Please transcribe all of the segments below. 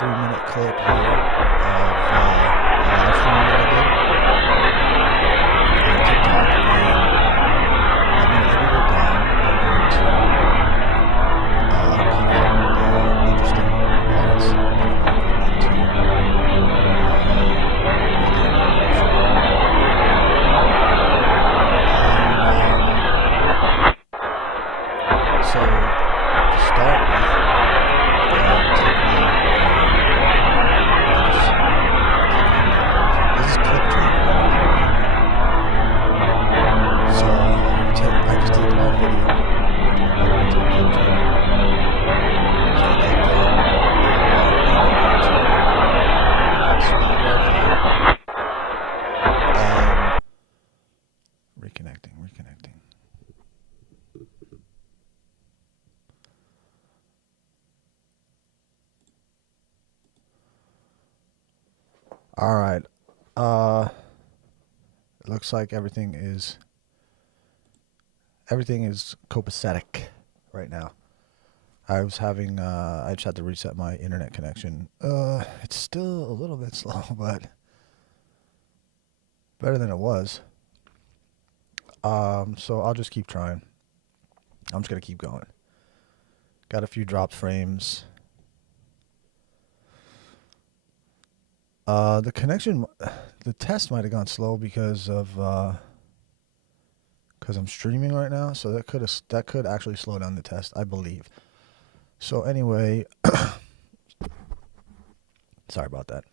3-minute clip here of a live stream that I did on TikTok, and I'm going to edit it down. I'm going to keep it the interesting parts that I want to put into my so to start with, take me, I just click on this is ClipTree. So I just take my video, put it into ClipTree. So I take the speed right here, and reconnecting. All right. It looks like everything is copacetic right now. I was having I just had to reset my internet connection. It's still a little bit slow, but better than it was. So I'll just keep trying. I'm just gonna keep going. Got a few dropped frames. The connection, the test might have gone slow because I'm streaming right now, so that could actually slow down the test, I believe. So anyway, sorry about that.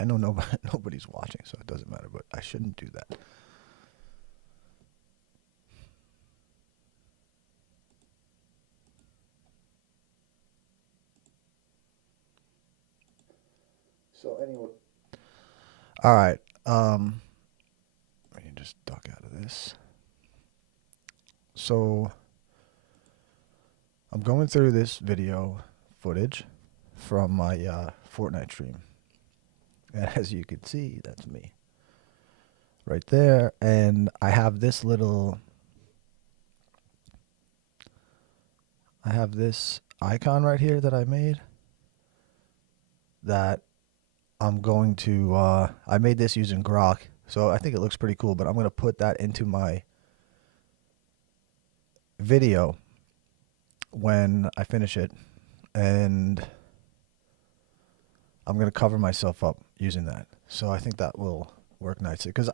I know nobody's watching, so it doesn't matter, but I shouldn't do that. So anyway, all right. Let me just duck out of this. So I'm going through this video footage from my Fortnite stream, and as you can see, that's me right there. And I have this icon right here that I made that I'm going to, I made this using Grok, so I think it looks pretty cool, but I'm going to put that into my video when I finish it, and I'm going to cover myself up using that. So I think that will work nicely, because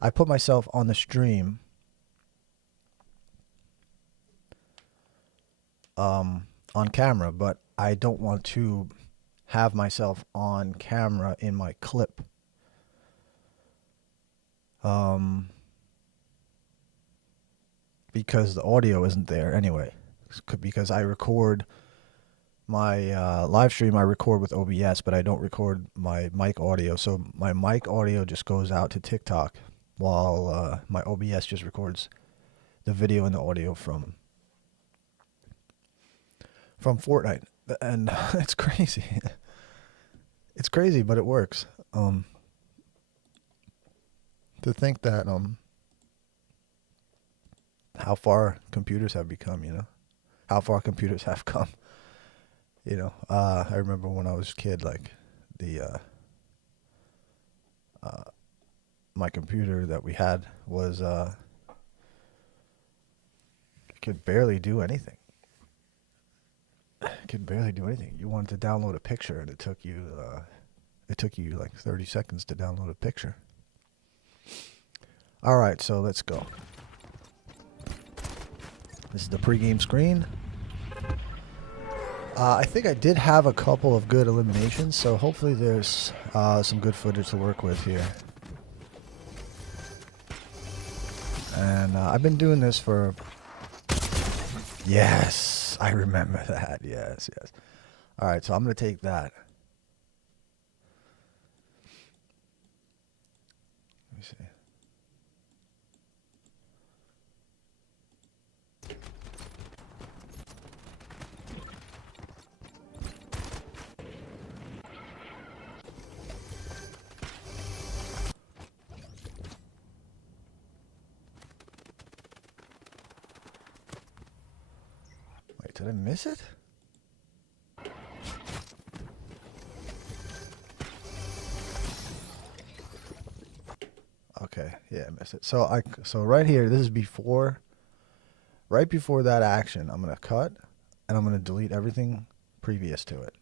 I put myself on the stream on camera, but I don't want to have myself on camera in my clip. Because the audio isn't there anyway. Because I record my live stream, I record with OBS, but I don't record my mic audio. So my mic audio just goes out to TikTok, while my OBS just records the video and the audio from Fortnite. And it's crazy. It's crazy, but it works. To think that how far computers have become, how far computers have come. I remember when I was a kid, like my computer that we had was could barely do anything. You wanted to download a picture, and it took you like 30 seconds to download a picture. All right, so let's go. This is the pregame screen. I think I did have a couple of good eliminations, so hopefully there's some good footage to work with here. And I've been doing this for... Yes, I remember that. Yes. All right, so I'm going to take that. Let me see. Wait, did I miss it? lost it. So right here, this is right before that action. I'm gonna cut, and I'm gonna delete everything previous to it.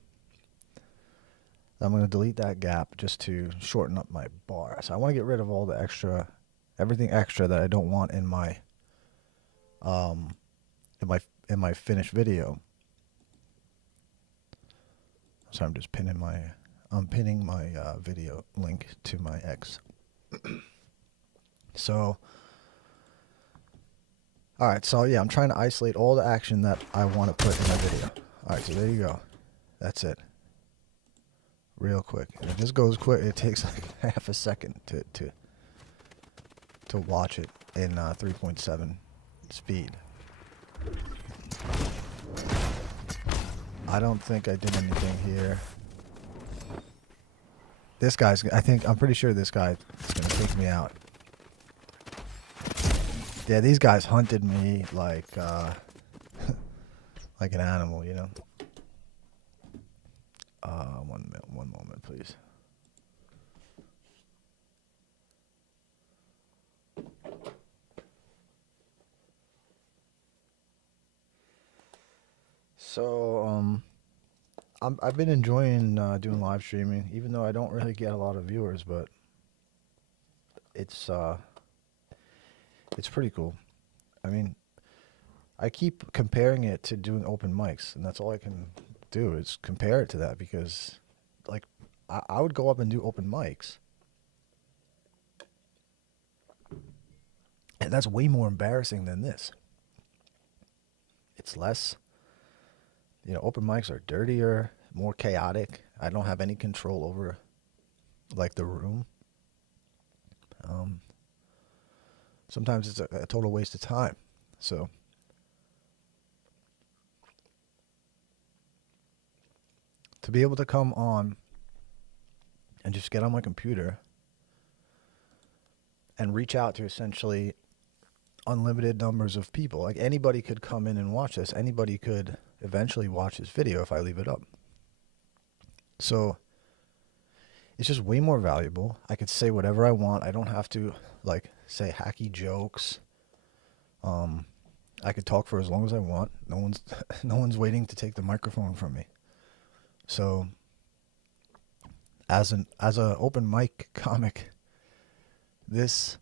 I'm gonna delete that gap just to shorten up my bar. So I want to get rid of all the everything extra that I don't want in my in my finished video. So I'm just pinning my video link to my X. So, all right. So yeah, I'm trying to isolate all the action that I want to put in my video. All right. So there you go. That's it. Real quick. And it just goes quick. It takes like half a second to watch it in 3.7 speed. I don't think I did anything here. This guy's, I'm pretty sure this guy is going to take me out. Yeah, these guys hunted me like, like an animal, you know? One moment, please. So, I've been enjoying doing live streaming, even though I don't really get a lot of viewers, but it's pretty cool. I mean, I keep comparing it to doing open mics, and that's all I can do is compare it to that, because like I would go up and do open mics, and that's way more embarrassing than this. It's less, you know, open mics are dirtier, more chaotic. I don't have any control over like the room. Sometimes it's a total waste of time. So to be able to come on and just get on my computer and reach out to essentially unlimited numbers of people. Like anybody could come in and watch this. Anybody could eventually watch this video if I leave it up. So it's just way more valuable. I could say whatever I want. I don't have to like say hacky jokes. I could talk for as long as I want. No one's waiting to take the microphone from me. So as an open mic comic, this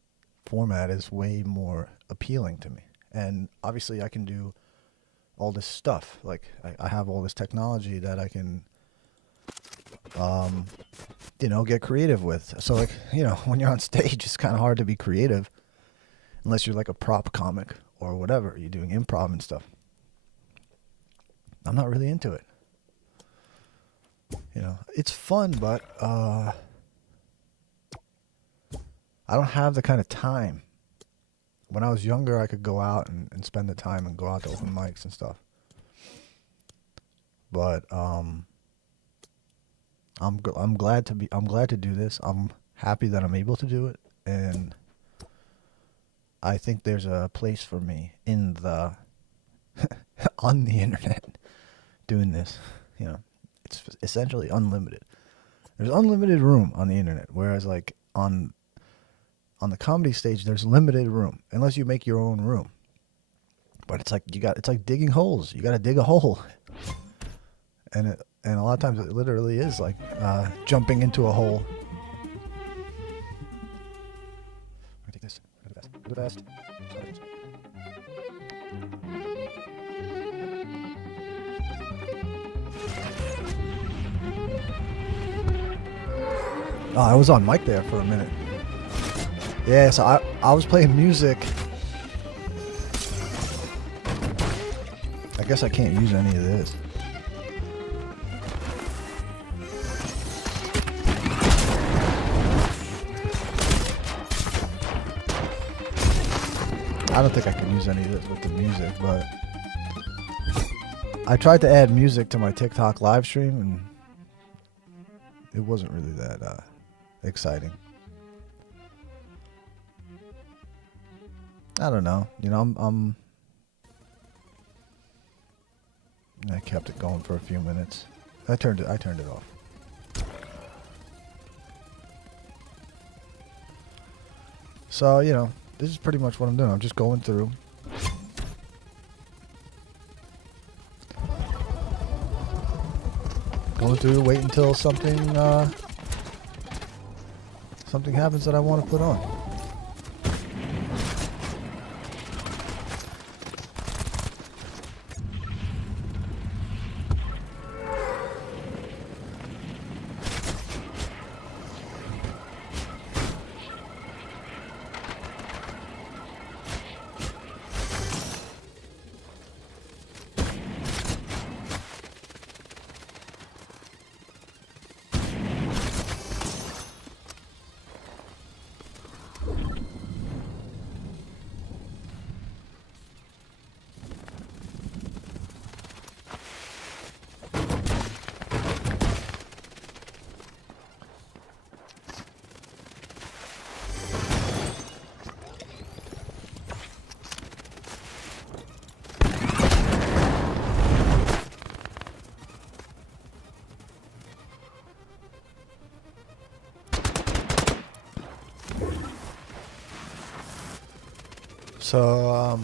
format is way more appealing to me. And obviously I can do all this stuff. Like I have all this technology that I can you know, get creative with. So like, you know, when you're on stage, it's kind of hard to be creative unless you're like a prop comic or whatever. You're doing improv and stuff. I'm not really into it. You know, it's fun, but I don't have the kind of time. When I was younger, I could go out and spend the time and go out to open mics and stuff. But I'm glad to do this. I'm happy that I'm able to do it, and I think there's a place for me in the on the internet doing this. You know, it's essentially unlimited. There's unlimited room on the internet, whereas like on the comedy stage, there's limited room unless you make your own room. But it's like digging holes. You got to dig a hole, and a lot of times it literally is like jumping into a hole. I take this. Go to fast. Oh, I was on mic there for a minute. Yeah, so I was playing music. I guess I can't use any of this. I don't think I can use any of this with the music, but I tried to add music to my TikTok live stream, and it wasn't really that exciting. I don't know. You know, I kept it going for a few minutes. I turned it off. So, you know, this is pretty much what I'm doing. I'm just going through. Going through, wait until something something happens that I want to put on. So,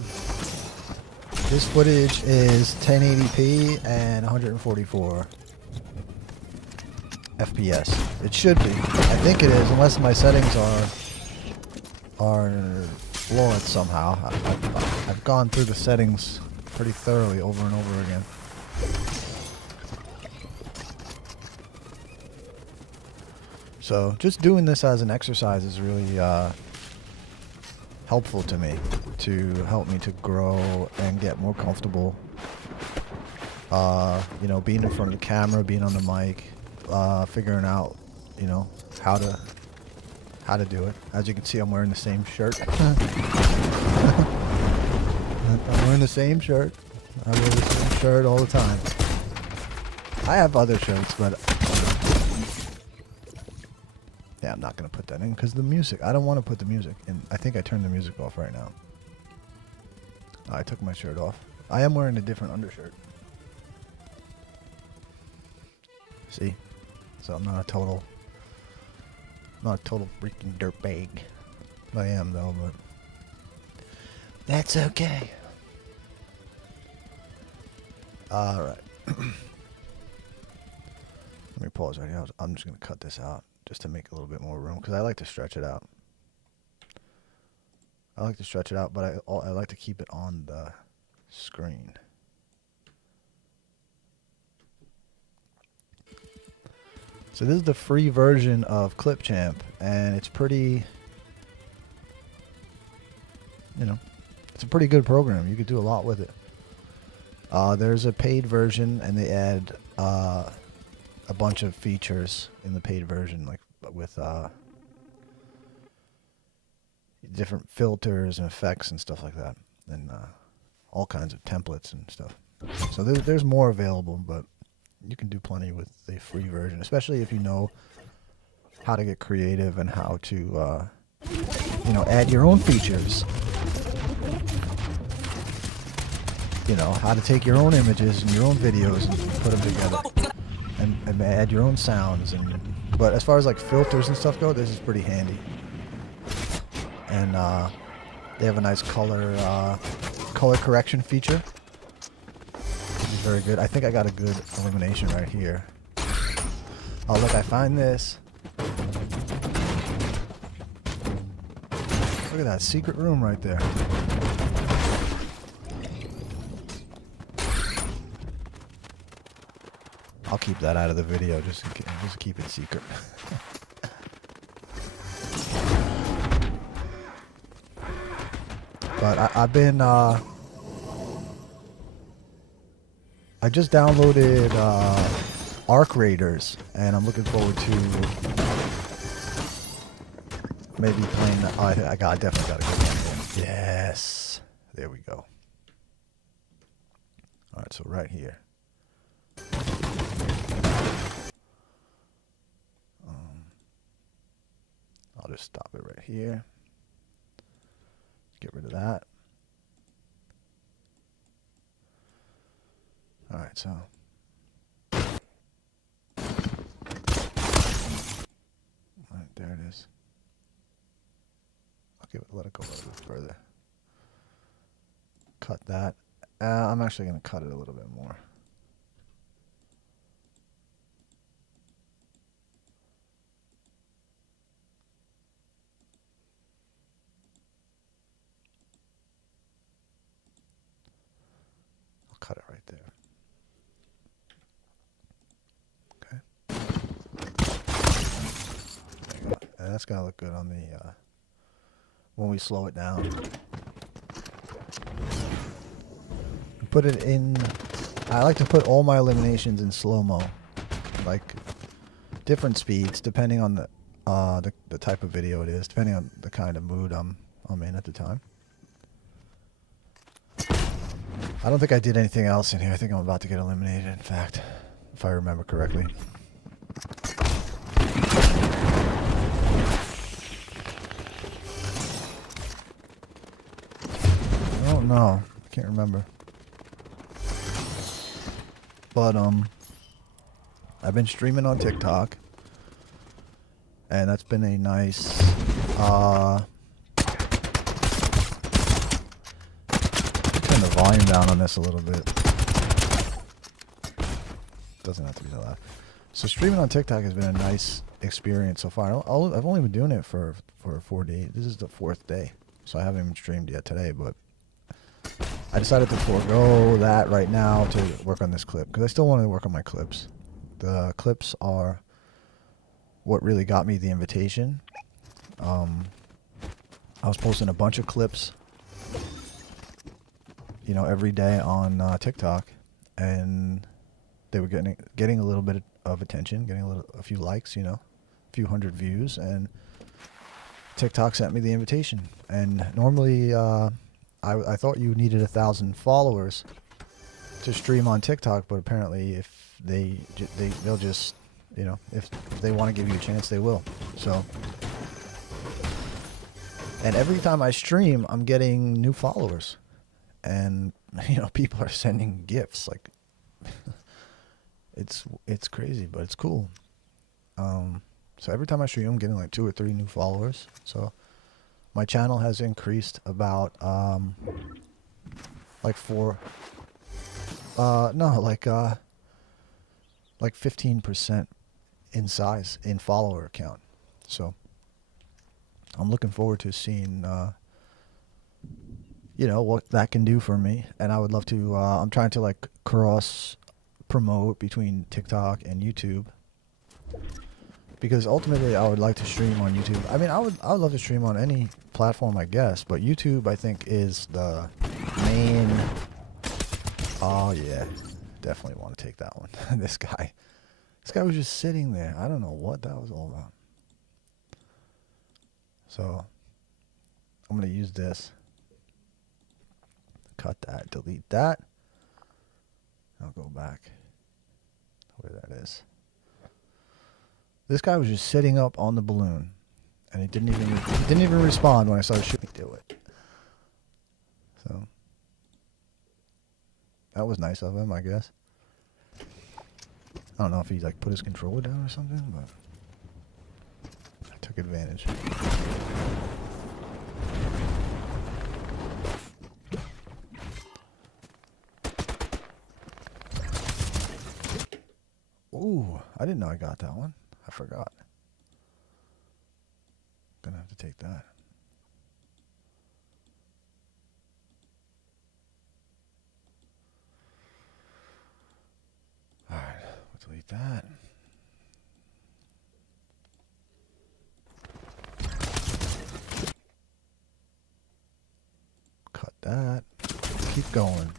this footage is 1080p and 144 FPS. It should be. I think it is, unless my settings are flawed somehow. I've gone through the settings pretty thoroughly over and over again. So, just doing this as an exercise is really helpful to me, to help me to grow and get more comfortable. You know, being in front of the camera, being on the mic, figuring out, you know, how to do it. As you can see, I'm wearing the same shirt. I'm wearing the same shirt. I wear the same shirt all the time. I have other shirts, but yeah, I'm not going to put that in because the music. I don't want to put the music in. I think I turned the music off right now. I took my shirt off. I am wearing a different undershirt. See? So I'm not a total freaking dirtbag. I am though, but that's okay. Alright. Let me pause right here. I'm just going to cut this out just to make a little bit more room because I like to stretch it out. But I like to keep it on the screen. So this is the free version of Clipchamp, and it's pretty, you know, it's a pretty good program. You could do a lot with it. There's a paid version, and they add a bunch of features in the paid version, like with different filters and effects and stuff like that, and all kinds of templates and stuff. So there's more available, but you can do plenty with the free version, especially if you know how to get creative and how to, you know, add your own features. You know, how to take your own images and your own videos and put them together, and add your own sounds. But as far as like filters and stuff go, this is pretty handy. And they have a nice color correction feature. Very good. I think I got a good illumination right here. Oh, look, I find this. Look at that secret room right there. I'll keep that out of the video, just keep it secret. But I've been I just downloaded Arc Raiders, and I'm looking forward to maybe playing that. Oh, I definitely got a good one. Yes, there we go. All right, so right here. I'll just stop it right here. Get rid of that. All right, so all right, there it is. let it go a little bit further. Cut that. I'm actually going to cut it a little bit more. I'll cut it right there. And that's gonna look good on the when we slow it down. Put it in. I like to put all my eliminations in slow-mo, like different speeds depending on the type of video it is, depending on the kind of mood I'm in at the time. I don't think I did anything else in here. I think I'm about to get eliminated, in fact, if I remember correctly. No, I can't remember. But I've been streaming on TikTok, and that's been a nice turn the volume down on this a little bit. Doesn't have to be that loud. So streaming on TikTok has been a nice experience so far. I've only been doing it for 4 days. This is the 4th day, so I haven't even streamed yet today, but I decided to forego that right now to work on this clip because I still wanted to work on my clips. The clips are what really got me the invitation. I was posting a bunch of clips, you know, every day on TikTok, and they were getting a little bit of attention, getting a few likes, you know, a few hundred views, and TikTok sent me the invitation. And normally, I thought you needed 1,000 followers to stream on TikTok, but apparently if they'll just, you know, if they want to give you a chance, they will. So, and every time I stream, I'm getting new followers, and you know, people are sending gifts. Like, it's crazy, but it's cool. So every time I stream, I'm getting like 2 or 3 new followers. So my channel has increased about like 15% in size in follower count. So I'm looking forward to seeing you know, what that can do for me. And I would love to I'm trying to like cross promote between TikTok and YouTube, because ultimately I would like to stream on YouTube. I mean, I would love to stream on any platform, I guess, but YouTube I think is the main. Oh yeah, definitely want to take that one. This guy was just sitting there. I don't know what that was all about. So I'm gonna use this. Cut that, delete that. I'll go back where that is. This guy was just sitting up on the balloon, and he didn't even respond when I started shooting. Do it. So that was nice of him, I guess. I don't know if he like put his controller down or something, but I took advantage. Ooh, I didn't know I got that one. I forgot. Gonna have to take that. Alright, we'll delete that. Cut that. Keep going.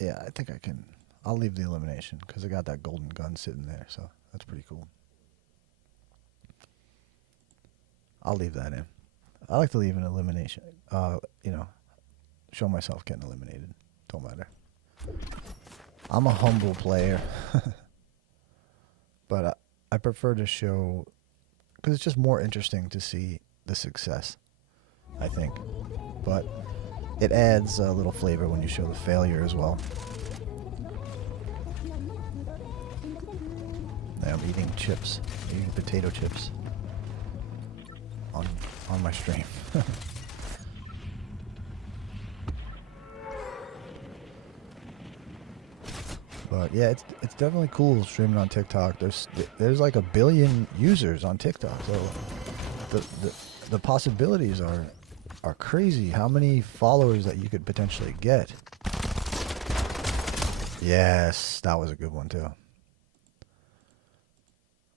Yeah, I think I can. I'll leave the elimination because I got that golden gun sitting there, so that's pretty cool. I'll leave that in. I like to leave an elimination. You know, show myself getting eliminated. Don't matter. I'm a humble player, but I prefer to show, because it's just more interesting to see the success, I think. But it adds a little flavor when you show the failure as well. I'm eating chips. I'm eating potato chips on my stream. But yeah, it's definitely cool streaming on TikTok. There's like 1 billion users on TikTok, so the possibilities are crazy. How many followers that you could potentially get? Yes, that was a good one too.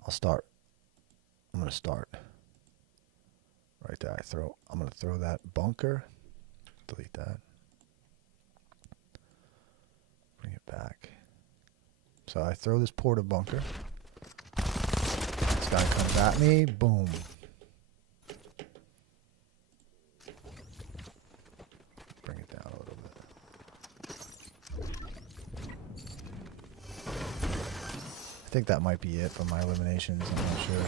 I'll start. I'm gonna start right there. I'm gonna throw that bunker. Delete that. Bring it back. So I throw this porta bunker. This guy comes at me. Boom. Bring it down a little bit. I think that might be it for my eliminations. I'm not sure.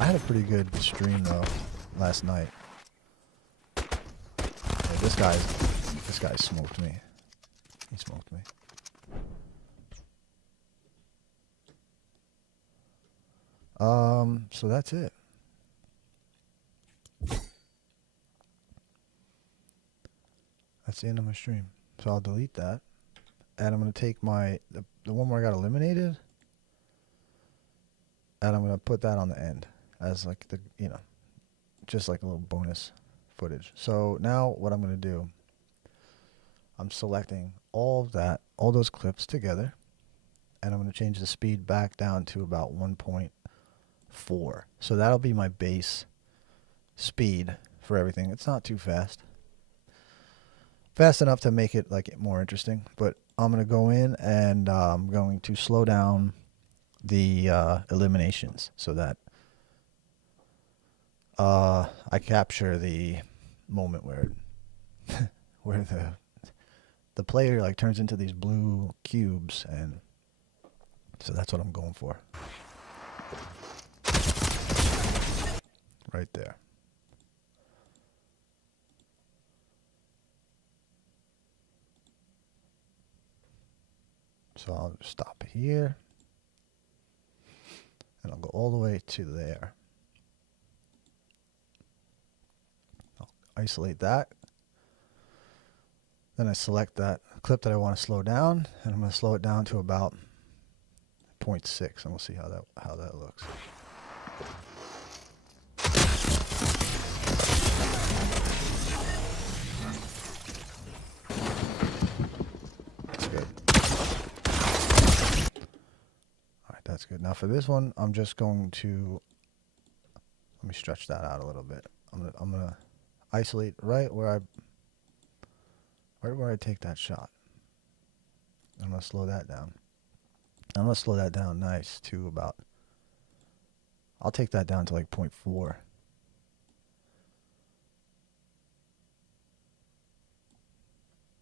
I had a pretty good stream though last night. Yeah, this guy smoked me. He smoked me. So that's it. That's the end of my stream. So I'll delete that. And I'm going to take the one where I got eliminated. And I'm going to put that on the end as like just like a little bonus footage. So now what I'm going to do, I'm selecting all those clips together. And I'm going to change the speed back down to about 1.4. So that'll be my base speed for everything. It's not too fast. Fast enough to make it like more interesting. But I'm going to go in and I'm going to slow down the eliminations so that I capture the moment where where the player like turns into these blue cubes, and so that's what I'm going for. Right there. So I'll stop here. And I'll go all the way to there. I'll isolate that. Then I select that clip that I want to slow down, and I'm going to slow it down to about 0.6, and we'll see how that looks. That's good. All right, that's good. Now for this one, I'm just going to let me stretch that out a little bit. I'm gonna isolate right where I take that shot. I'm gonna slow that down. I'm gonna slow that down nice to about. I'll take that down to like 0.4.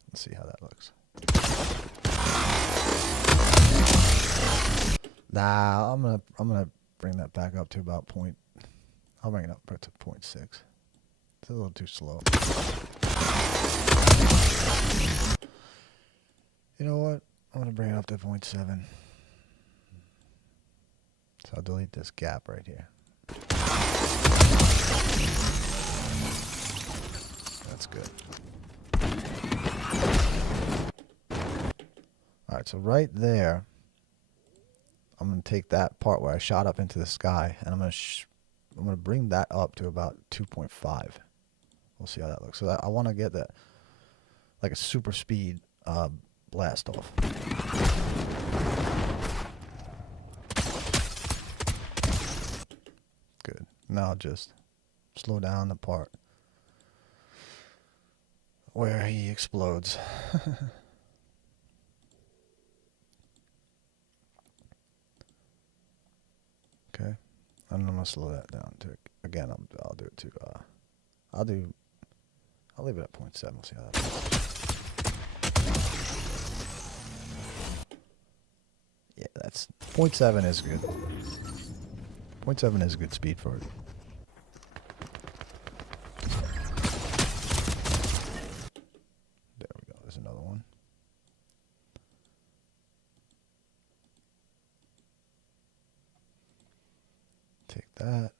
Let's see how that looks. Nah, I'm gonna bring that back up to about point. I'll bring it up to 0.6. It's a little too slow. You know what? I'm gonna bring it up to 0.7. So I'll delete this gap right here. That's good. Alright, so right there, I'm going to take that part where I shot up into the sky, and I'm going to bring that up to about 2.5. We'll see how that looks. So I want to get that like a super speed blast off. Good. Now just slow down the part where he explodes. Okay, and I'm gonna slow that down to again. I'll do it to I'll leave it at 0.7. We'll see how that goes. Yeah, that's 0.7 is good. 0.7 is a good speed for it. There we go. There's another one. that.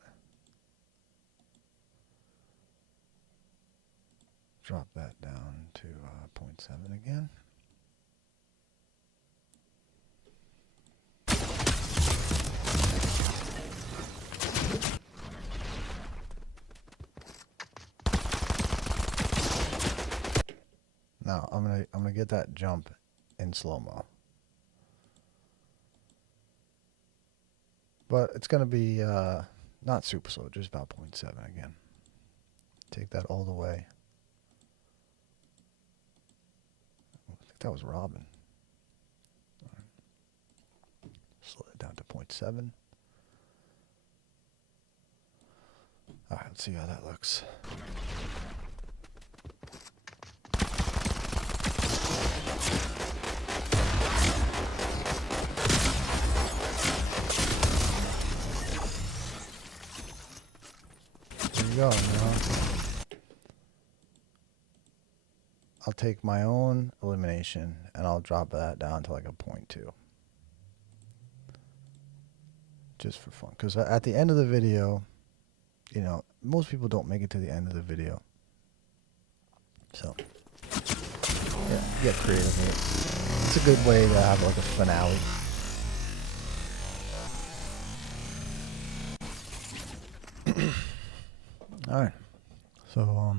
Drop that down to 0.7 again. Now I'm gonna get that jump in slow-mo. But it's gonna be not super slow, just about 0.7 again. Take that all the way. I think that was Robin. Right. Slow it down to 0.7. Alright, let's see how that looks. Go, I'll take my own elimination and I'll drop that down to like a 0.2 just for fun, because at the end of the video, you know, most people don't make it to the end of the video, so yeah, get creative with it. It's a good way to have like a finale. Alright, so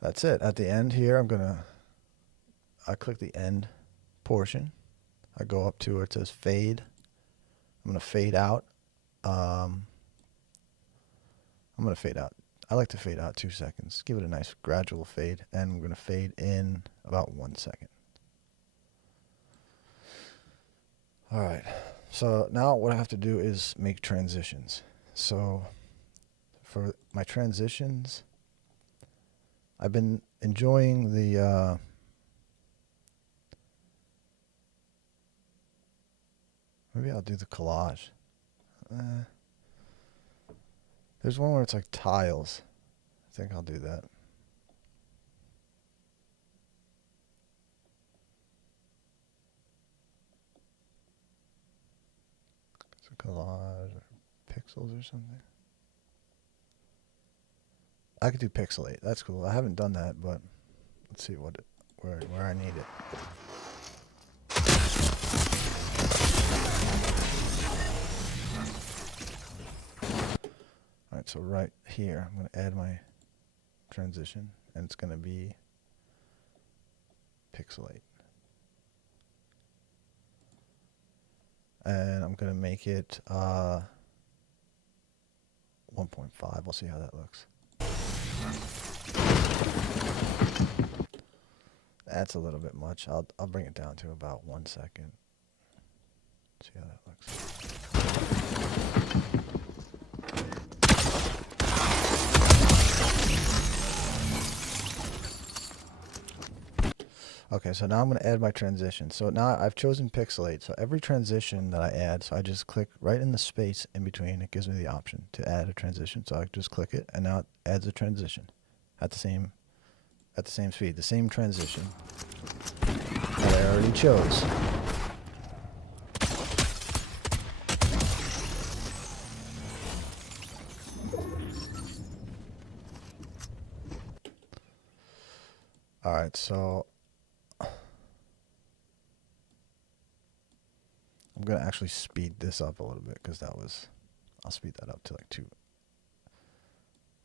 that's it. At the end here, I click the end portion. I go up to where it says fade. I'm going to fade out. I'm going to fade out. I like to fade out 2 seconds. Give it a nice gradual fade. And I'm going to fade in about 1 second. Alright, so now what I have to do is make transitions. So for my transitions, I've been enjoying the maybe I'll do the collage. There's one where it's like tiles. I think I'll do that. It's a collage or pixels or something. I could do pixelate. That's cool. I haven't done that, but let's see where I need it. All right, so right here, I'm going to add my transition, and it's going to be pixelate. And I'm going to make it 1.5. We'll see how that looks. That's a little bit much. I'll bring it down to about 1 second. See how that looks. Okay, so now I'm going to add my transition. So now I've chosen pixelate. So every transition that I add, so I just click right in the space in between. It gives me the option to add a transition. So I just click it, and now it adds a transition at the same speed, the same transition that I already chose. All right, so I'm going to actually speed this up a little bit, because I'll speed that up to like 2.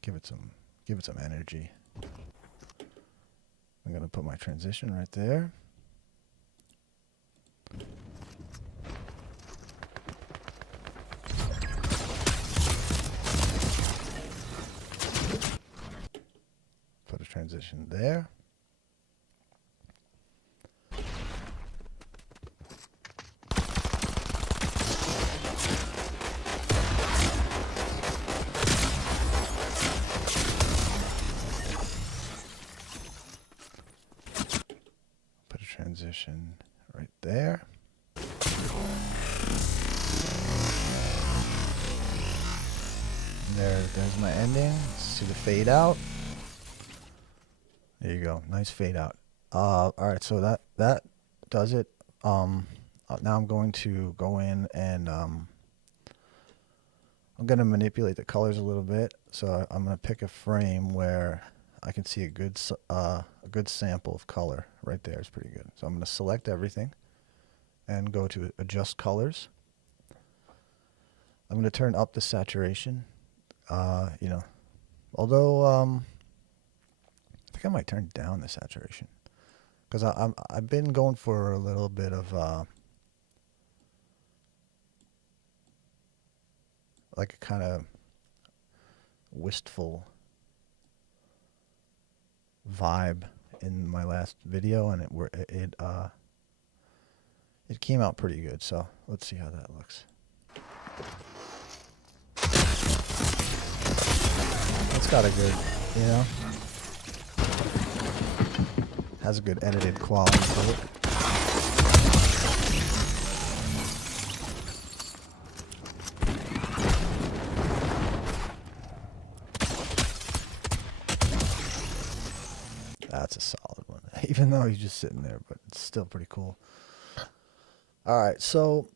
Give it some energy. I'm going to put my transition right there. Put a transition there. Transition right there. There's my ending. See the fade out. There you go. Nice fade out. All right, so that does it. Now I'm going to go in and I'm going to manipulate the colors a little bit. So I'm going to pick a frame where I can see a good sample of color right there. Is pretty good. So I'm going to select everything and go to adjust colors. I'm going to turn up the saturation. You know, although I think I might turn down the saturation because I've been going for a little bit of like a kind of wistful vibe in my last video, and it came out pretty good. So let's see how that looks. It's got a good, you know, has a good edited quality to it. That's a solid one, even though he's just sitting there, but it's still pretty cool. All right, so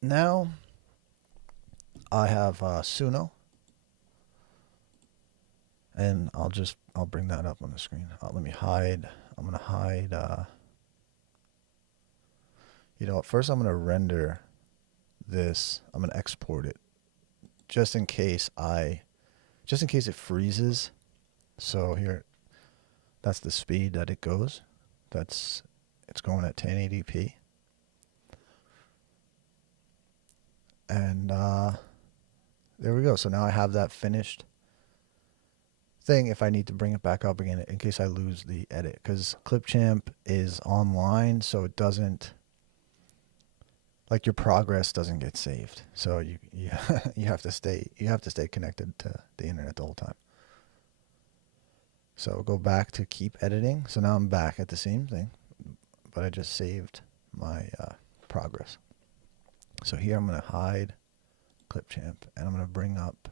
now I have Suno, and I'll bring that up on the screen. Let me hide. I'm gonna hide. You know, first I'm gonna render this. I'm gonna export it, just in case it freezes. So here, that's the speed that it goes. It's going at 1080p. And there we go. So now I have that finished thing if I need to bring it back up again in case I lose the edit. Because Clipchamp is online, so it doesn't, like, your progress doesn't get saved. So you you have to stay connected to the internet the whole time. So go back to keep editing. So now I'm back at the same thing, but I just saved my progress. So here I'm going to hide Clipchamp, and I'm going to bring up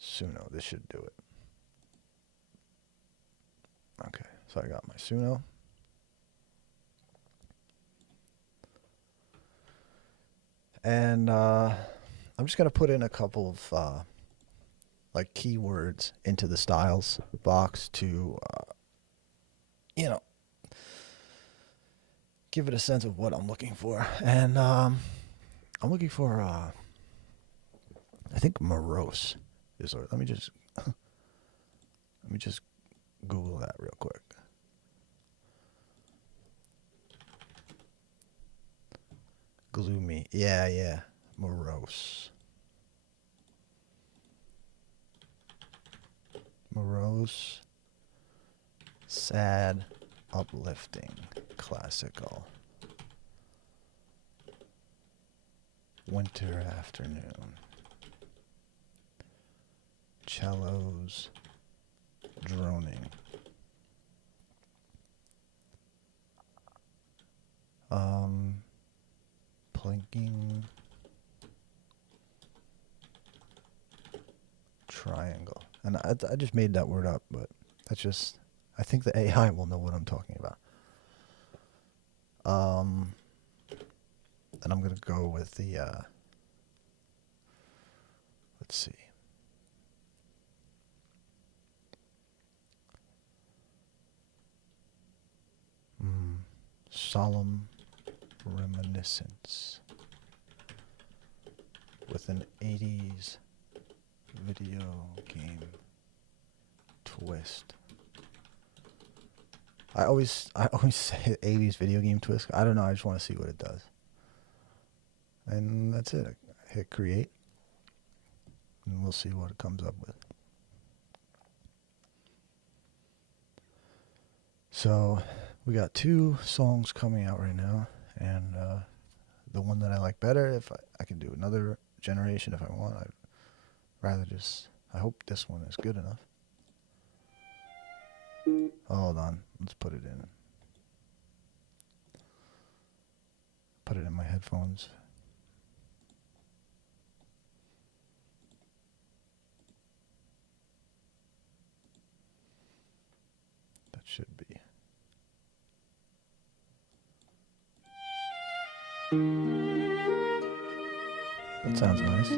Suno. This should do it. Okay, so I got my Suno. And I'm just going to put in a couple of like keywords into the styles box to, you know, give it a sense of what I'm looking for. And I'm looking for, I think morose is, or let me just Google that real quick. Gloomy. Yeah. Morose. Morose. Sad. Uplifting. Classical. Winter afternoon. Cellos. Droning. Plinking. Triangle. And I just made that word up, but that's just, I think the AI will know what I'm talking about. And I'm going to go with the, let's see. Solemn reminiscence with an 80s video game twist. I always say 80s video game twist. I don't know, I just want to see what it does. And that's it. I hit create, and we'll see what it comes up with. So we got 2 songs coming out right now, and the one that I like better, if I can do another generation if I want. I'd rather just, I hope this one is good enough. Hold on, let's put it in. Put it in my headphones. That should be. That sounds nice.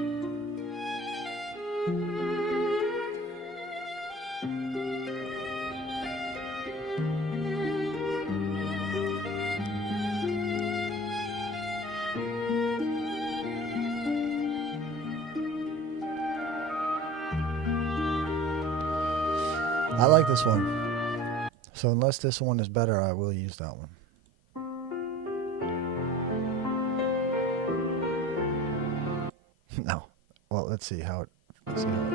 I like this one. So unless this one is better, I will use that one. No. Well, let's see how it. Let's see how it.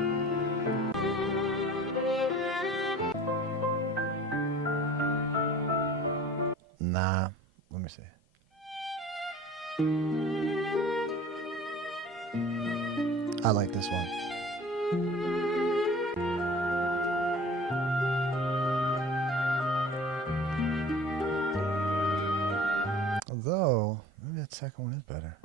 Nah. Let me see. I like this one. Although, maybe that second one is better.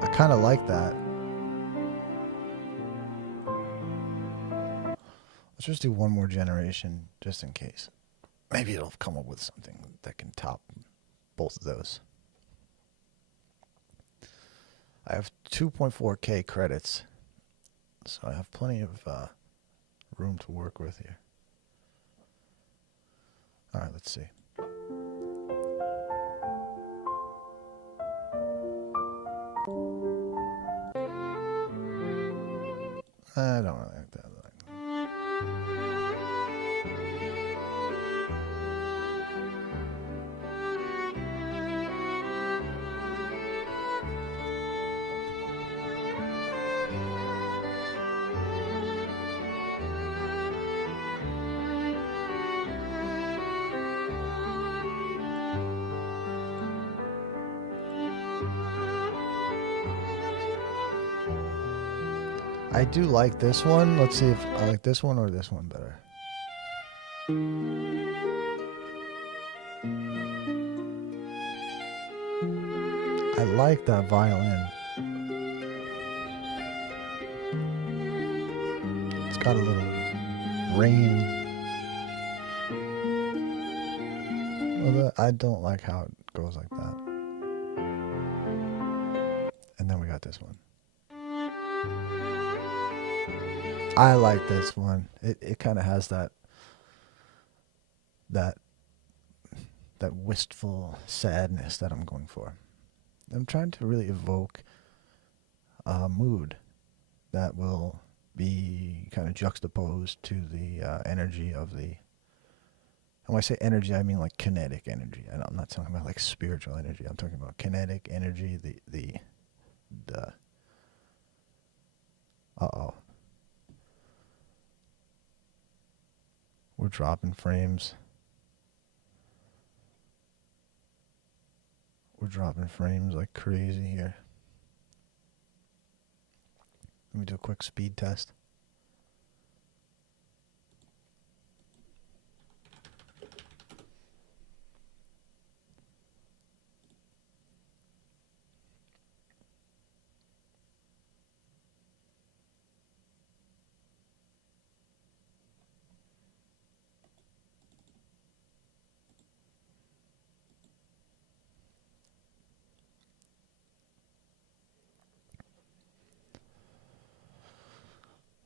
I kind of like that. Let's just do one more generation, just in case. Maybe it'll come up with something that can top both of those. I have 2.4K credits, so I have plenty of room to work with here. All right, let's see. I don't really like that. I do like this one. Let's see if I like this one or this one better. I like that violin. It's got a little rain. Well, I don't like how it goes like that. And then we got this one. I like this one. It kind of has that wistful sadness that I'm going for. I'm trying to really evoke a mood that will be kind of juxtaposed to the energy of the. And when I say energy, I mean like kinetic energy. I'm not talking about like spiritual energy. I'm talking about kinetic energy. The uh-oh. We're dropping frames. We're dropping frames like crazy here. Let me do a quick speed test.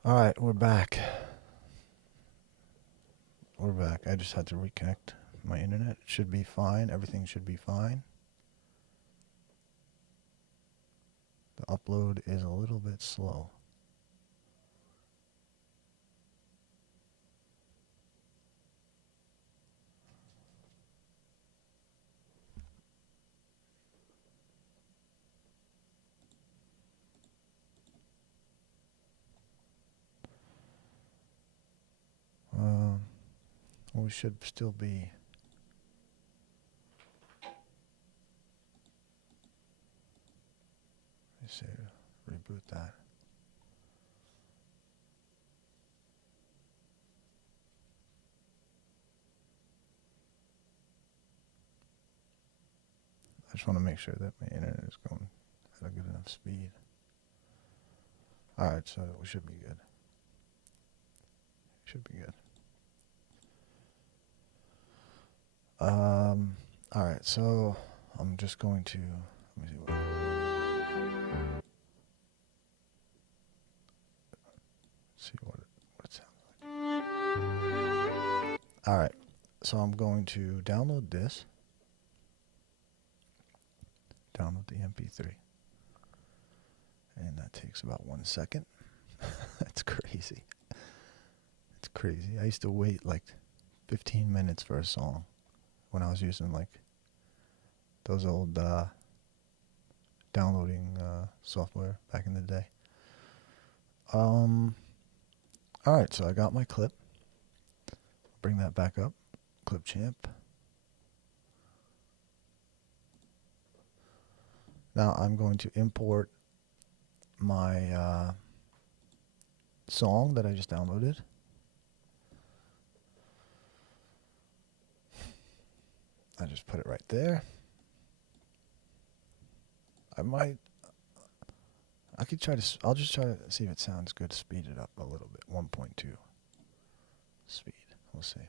All right, we're back. We're back. I just had to reconnect my internet. It should be fine. Everything should be fine. The upload is a little bit slow. We should still be. Let's see, reboot that. just want to make sure that my internet is going at a good enough speed. Alright, so we should be good. Should be good. Alright, so I'm just going to, let me see what it sounds like. Alright, so I'm going to download this. Download the MP3. And that takes about 1 second. That's crazy. It's crazy. I used to wait like 15 minutes for a song when I was using like those old downloading software back in the day. Alright, so I got my clip. Bring that back up. Clipchamp. Now I'm going to import my song that I just downloaded. I just put it right there. I'll just try to see if it sounds good. Speed it up a little bit. 1.2 speed. We'll see.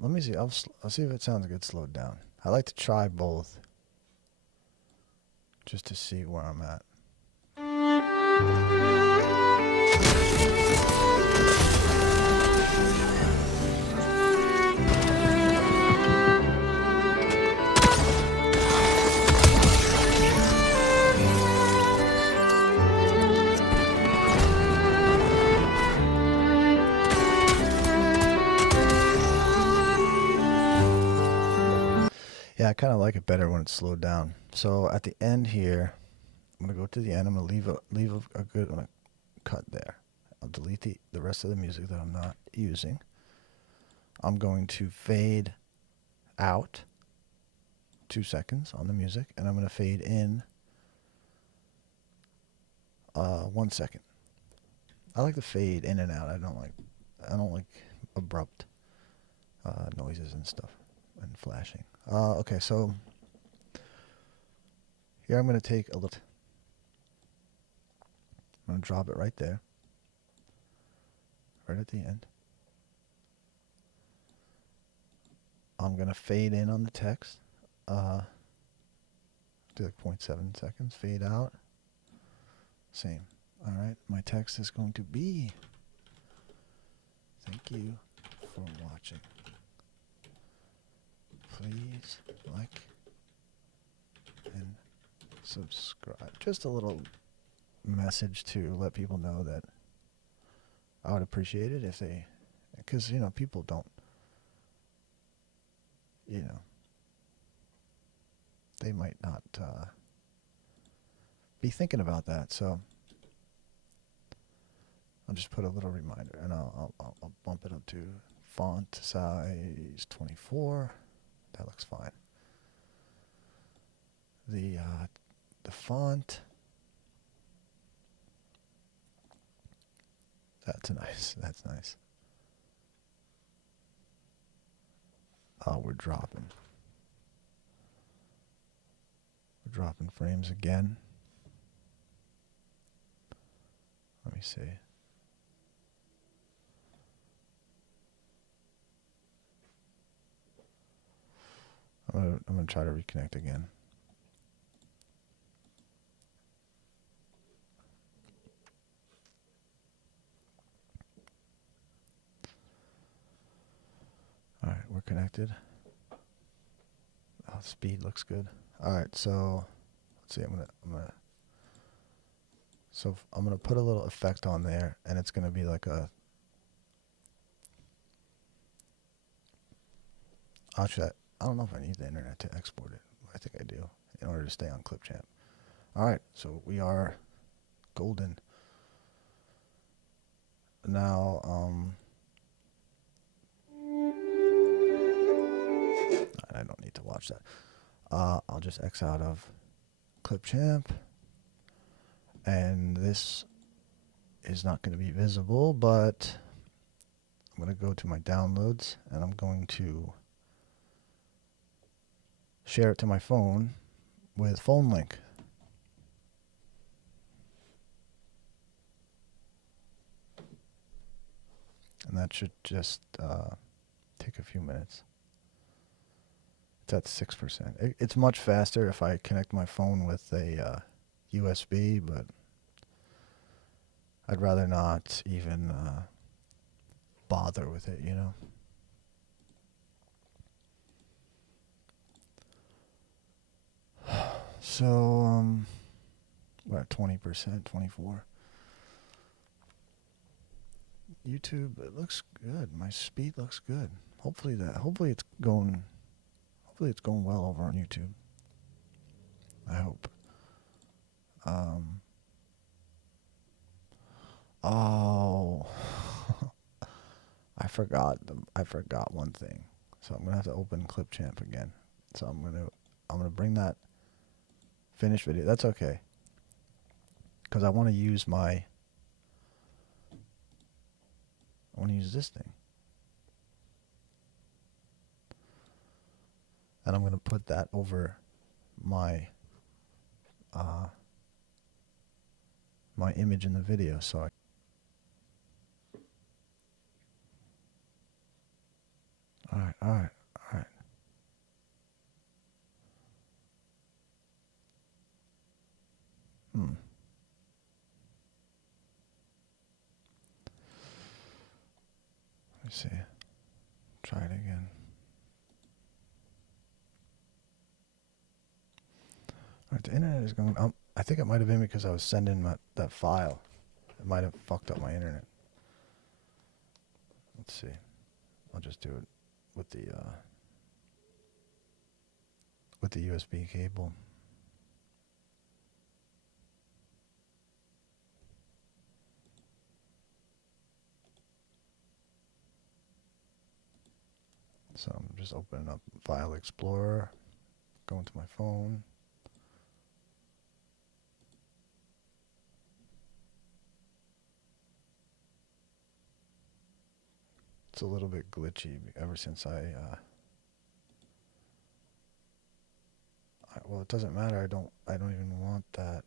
Let me see. I'll see if it sounds good slowed down. I like to try both just to see where I'm at. Yeah, I kind of like it better when it's slowed down. So at the end here, I'm gonna go to the end. I'm gonna leave a good. I'm gonna cut there. I'll delete the rest of the music that I'm not using. I'm going to fade out 2 seconds on the music, and I'm gonna fade in 1 second. I like to fade in and out. I don't like abrupt noises and stuff and flashing. Okay, so here I'm going to take a little. I'm going to drop it right there, right at the end. I'm going to fade in on the text. Do like 0.7 seconds. Fade out. Same. All right. My text is going to be, thank you for watching. Please like and subscribe. Just a little message to let people know that I would appreciate it if they, because people don't, they might not be thinking about that. So I'll just put a little reminder, and I'll bump it up to font size 24. That looks fine. The font, that's nice. Oh, we're dropping frames again. Let me see. I'm gonna try to reconnect again. All right, we're connected. Oh, speed looks good. All right, so let's see. I'm gonna put a little effect on there, and it's gonna be like a. Actually, I don't know if I need the internet to export it. I think I do in order to stay on Clipchamp. All right, so we are golden. Now, I don't need to watch that. I'll just X out of Clipchamp, and this is not going to be visible, but I'm going to go to my downloads, and I'm going to share it to my phone with Phone Link. And that should just take a few minutes. It's at 6%. It's much faster if I connect my phone with a USB, but I'd rather not even bother with it, you know? So, we're at 20%, 24. YouTube, it looks good. My speed looks good. Hopefully it's going well over on YouTube. I hope. Oh, I forgot one thing. So I'm gonna have to open Clipchamp again. So I'm gonna bring that finished video. That's okay, because I want to use this thing. And I'm going to put that over my my image in the video. So all right. Let me see. Try it again. All right, the internet is going. I think it might have been because I was sending that file. It might have fucked up my internet. Let's see. I'll just do it with the USB cable. So I'm just opening up File Explorer, going to my phone. It's a little bit glitchy ever since well, it doesn't matter. I don't even want that